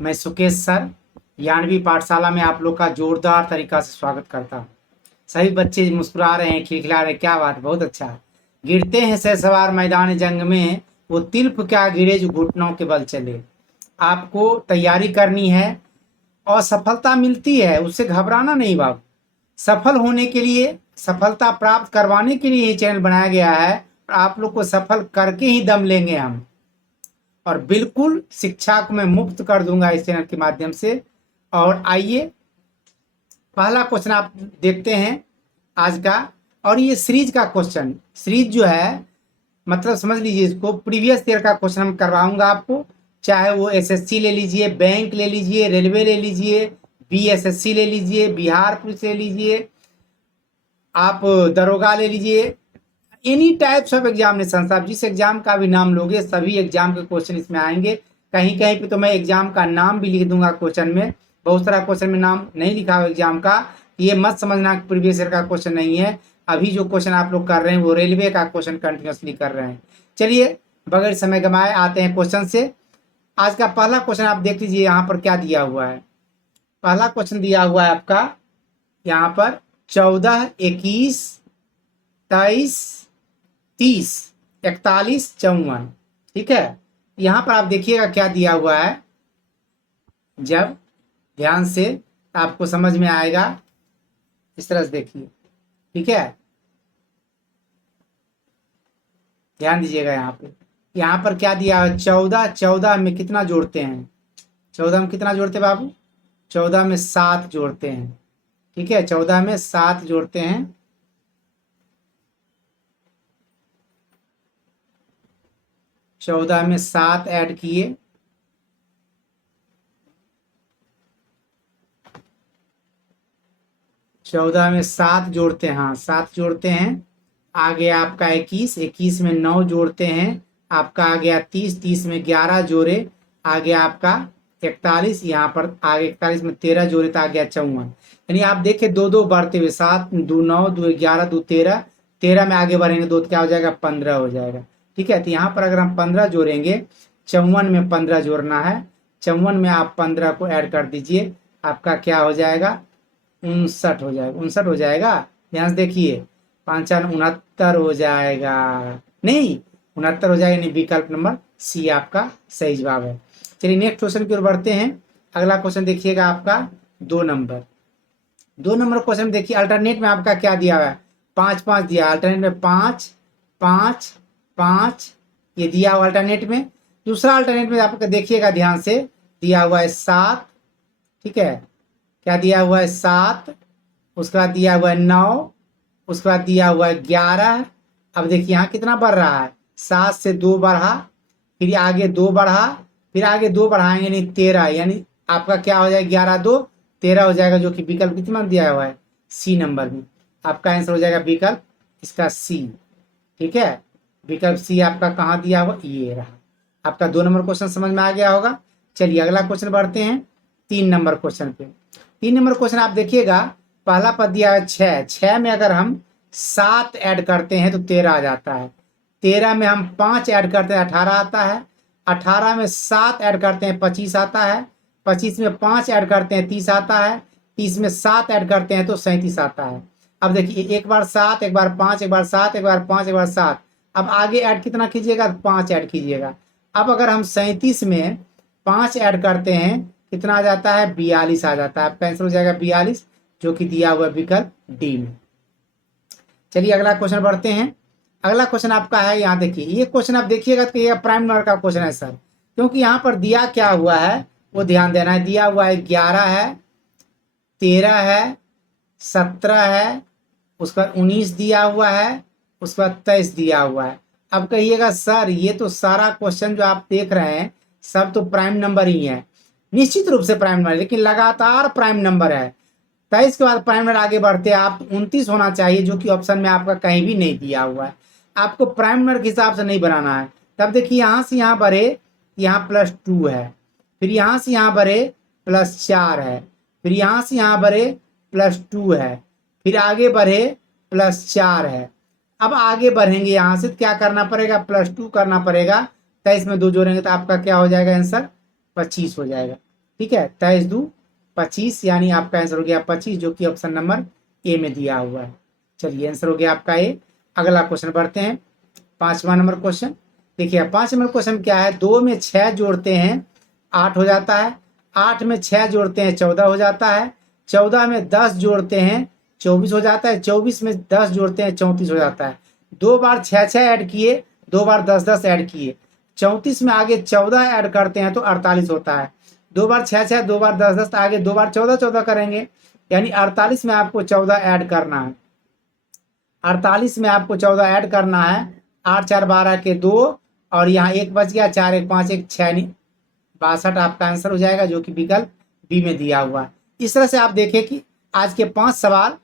मैं सुकेश सर यानवी पाठशाला में आप लोग का जोरदार तरीका से स्वागत करता हूँ। सभी बच्चे मुस्कुरा रहे हैं, खिलखिला रहे हैं, क्या बात, बहुत अच्छा। गिरते हैं शहसवार मैदान जंग में, वो तिल्फ क्या गिरे जो घुटनों के बल चले। आपको तैयारी करनी है और सफलता मिलती है, उससे घबराना नहीं बाबू। सफल होने के लिए, सफलता प्राप्त करवाने के लिए ये चैनल बनाया गया है और आप लोग को सफल करके ही दम लेंगे हम। और बिल्कुल शिक्षा को मैं मुफ्त कर दूंगा इस चैनल के माध्यम से। और आइए पहला क्वेश्चन आप देखते हैं आज का। और ये सीरीज का क्वेश्चन, सीरीज जो है मतलब समझ लीजिए इसको, प्रीवियस ईयर का क्वेश्चन हम करवाऊंगा आपको। चाहे वो एसएससी ले लीजिए, बैंक ले लीजिए, रेलवे ले लीजिए, बीएसएससी ले लीजिए, बिहार पुलिस ले लीजिए, आप दरोगा ले लीजिए, एनी टाइप्स ऑफ एग्जामिनेशन, आप जिस एग्जाम का भी नाम लोगे सभी एग्जाम के क्वेश्चन इसमें आएंगे। कहीं कहीं पे तो मैं एग्जाम का नाम भी लिख दूंगा क्वेश्चन में। बहुत सारा क्वेश्चन में नाम नहीं लिखा हो एग्जाम का, ये मत समझना प्रीवियस ईयर का क्वेश्चन नहीं है। अभी जो क्वेश्चन आप लोग कर रहे हैं वो रेलवे का क्वेश्चन कंटिन्यूसली कर रहे हैं। चलिए बगैर समय गंवाए आते हैं क्वेश्चन से। आज का पहला क्वेश्चन आप देख लीजिए, यहाँ पर क्या दिया हुआ है। पहला क्वेश्चन दिया हुआ है आपका यहाँ पर 14, 21, 23, 30, 41, 54। ठीक है, यहाँ पर आप देखिएगा क्या दिया हुआ है। जब ध्यान से आपको समझ में आएगा, इस तरह से देखिए। ठीक है, ध्यान दीजिएगा। यहाँ पर क्या दिया है, 14, 14 में कितना जोड़ते हैं, 14 में कितना जोड़ते हैं बाबू, 14 में 7 जोड़ते हैं। ठीक है, 14 में 7 जोड़ते हैं। 14 में 7 ऐड किए, चौदह में 7 जोड़ते हैं, हाँ 7 जोड़ते हैं। आगे आपका 21, 21 में 9 जोड़ते हैं, आपका आ गया 30, 30 में 11 जोड़े, आ गया आपका 41, यहाँ पर आगे 41 में 13 जोड़े तो आ गया 54। यानी आप देखिए दो दो बढ़ते हुए, 7 2 9 2 11 2 13, 13 में आगे बढ़ेंगे दो तो क्या हो जाएगा, 15 हो जाएगा। ठीक है, तो यहाँ पर अगर हम 15 जोड़ेंगे, 54 में 15 जोड़ना है, 54 में आप 15 को ऐड कर दीजिए, आपका क्या हो जाएगा, 59 हो जाएगा। 59 हो जाएगा, ध्यान से देखिए, 5 69 हो जाएगा, नहीं 69 हो जाएगा, नहीं विकल्प नंबर सी आपका सही जवाब है। चलिए नेक्स्ट क्वेश्चन की ओर बढ़ते हैं। अगला क्वेश्चन देखिएगा आपका 2 नंबर। 2 नंबर क्वेश्चन देखिए, अल्टरनेट में आपका क्या दिया हुआ है, 5 5 दिया, अल्टरनेट में 5 5 5 ये दिया हुआ अल्टरनेट में। दूसरा अल्टरनेट में आपका देखिएगा ध्यान से, दिया हुआ है 7। ठीक है, क्या दिया हुआ है, 7, उसके बाद दिया हुआ है 9, उसके बाद दिया हुआ है 11। अब देखिए यहाँ कितना बढ़ रहा है, 7 से 2 बढ़ा, फिर आगे 2 बढ़ा, फिर आगे 2 बढ़ाएंगे यानी 13, यानी आपका क्या हो जाएगा, 11 2 13 हो जाएगा, जो कि विकल्प कितना दिया हुआ है, सी नंबर में। आपका आंसर हो जाएगा विकल्प इसका सी। ठीक है, विकल्प सी आपका कहाँ दिया हुआ, ये रहा आपका 2 नंबर क्वेश्चन। समझ में आ गया होगा। चलिए अगला क्वेश्चन बढ़ते हैं 3 नंबर क्वेश्चन पे। 3 नंबर क्वेश्चन आप देखिएगा, पहला पद दिया है 6, 6 में अगर हम 7 ऐड करते हैं तो 13 आ जाता है। 13 में हम 5 ऐड करते हैं 18 आता है। 18 में 7 ऐड करते हैं 25 आता है। 25 में 5 ऐड करते हैं 30 आता है। 30 में 7 ऐड करते हैं तो 37 आता है। अब देखिए एक बार 7, एक बार 5, एक बार 7, एक बार 5, एक बार 7। अब आगे ऐड कितना कीजिएगा, 5 ऐड कीजिएगा। अब अगर हम 37 में 5 ऐड करते हैं कितना आ जाता है, 42 आ जाता है। आपका आंसर हो जाएगा 42, जो कि दिया हुआ विकल्प डी में। चलिए अगला क्वेश्चन बढ़ते हैं। अगला क्वेश्चन आपका है, यहाँ देखिए, ये क्वेश्चन आप देखिएगा तो ये प्राइम नंबर का क्वेश्चन है सर, क्योंकि यहाँ पर दिया क्या हुआ है वो ध्यान देना है। दिया हुआ है 11 है, 13 है, 17 है, उसके बाद 19 दिया हुआ है, उसके बाद 23 दिया हुआ है। अब कहिएगा सर ये तो सारा क्वेश्चन जो आप देख रहे हैं सब तो प्राइम नंबर ही है। निश्चित रूप से प्राइम नंबर, लेकिन लगातार प्राइम नंबर है। 23 के बाद प्राइम नंबर आगे बढ़ते आप 29 होना चाहिए, जो कि ऑप्शन में आपका कहीं भी नहीं दिया हुआ है। आपको प्राइम नंबर के हिसाब से नहीं बनाना है। तब देखिए यहाँ से यहाँ बढ़े, यहाँ +2 है, फिर यहाँ से यहाँ बढ़े +4 है, फिर यहाँ से यहाँ बढ़े +2 है, फिर आगे बढ़े +4 है। अब आगे बढ़ेंगे यहाँ से क्या करना पड़ेगा, +2 करना पड़ेगा। 23 में 2 जोड़ेंगे तो आपका क्या हो जाएगा, आंसर 25 हो जाएगा। ठीक है, 23×2 = 25, यानी आपका आंसर हो गया 25, जो कि ऑप्शन नंबर ए में दिया हुआ है। चलिए आंसर हो गया आपका ए। अगला क्वेश्चन बढ़ते हैं, 5वां नंबर क्वेश्चन। देखिए 5 नंबर क्वेश्चन क्या है, 2 में 6 जोड़ते हैं 8 हो जाता है, 8 में 6 जोड़ते हैं 14 हो जाता है, 14 में 10 जोड़ते हैं 24 हो जाता है, 24 में 10 जोड़ते हैं 34 हो जाता है। 2 बार 6 ऐड किए, 2 बार 10 ऐड किए, 34 में आगे 14 ऐड करते हैं तो 48 होता है। 2 बार 6, 2 बार 10, आगे 2 बार 14 करेंगे, यानी 48 में आपको 14 ऐड करना है। 48 में आपको 14 ऐड करना है। 8 4 12 के 2, और यहाँ 1 बच गया, 4 1 5 1 6 62 आपका आंसर हो जाएगा, जो कि विकल्प बी में दिया हुआ है। इस तरह से आप देखें कि आज के 5 सवाल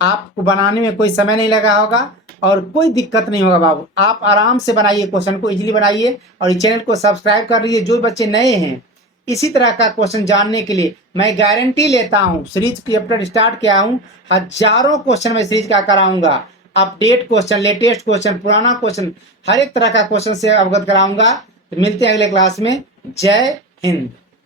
आपको बनाने में कोई समय नहीं लगा होगा और कोई दिक्कत नहीं होगा बाबू। आप आराम से बनाइए, क्वेश्चन को इजीली बनाइए और इस चैनल को सब्सक्राइब कर लीजिए। जो बच्चे नए हैं इसी तरह का क्वेश्चन जानने के लिए मैं गारंटी लेता हूँ, सीरीज की चैप्टर स्टार्ट किया हूँ, हजारों क्वेश्चन मैं सीरीज का कराऊंगा। अपडेट क्वेश्चन, लेटेस्ट क्वेश्चन, पुराना क्वेश्चन, हर एक तरह का क्वेश्चन से अवगत कराऊंगा। तो मिलते हैं अगले क्लास में। जय हिंद।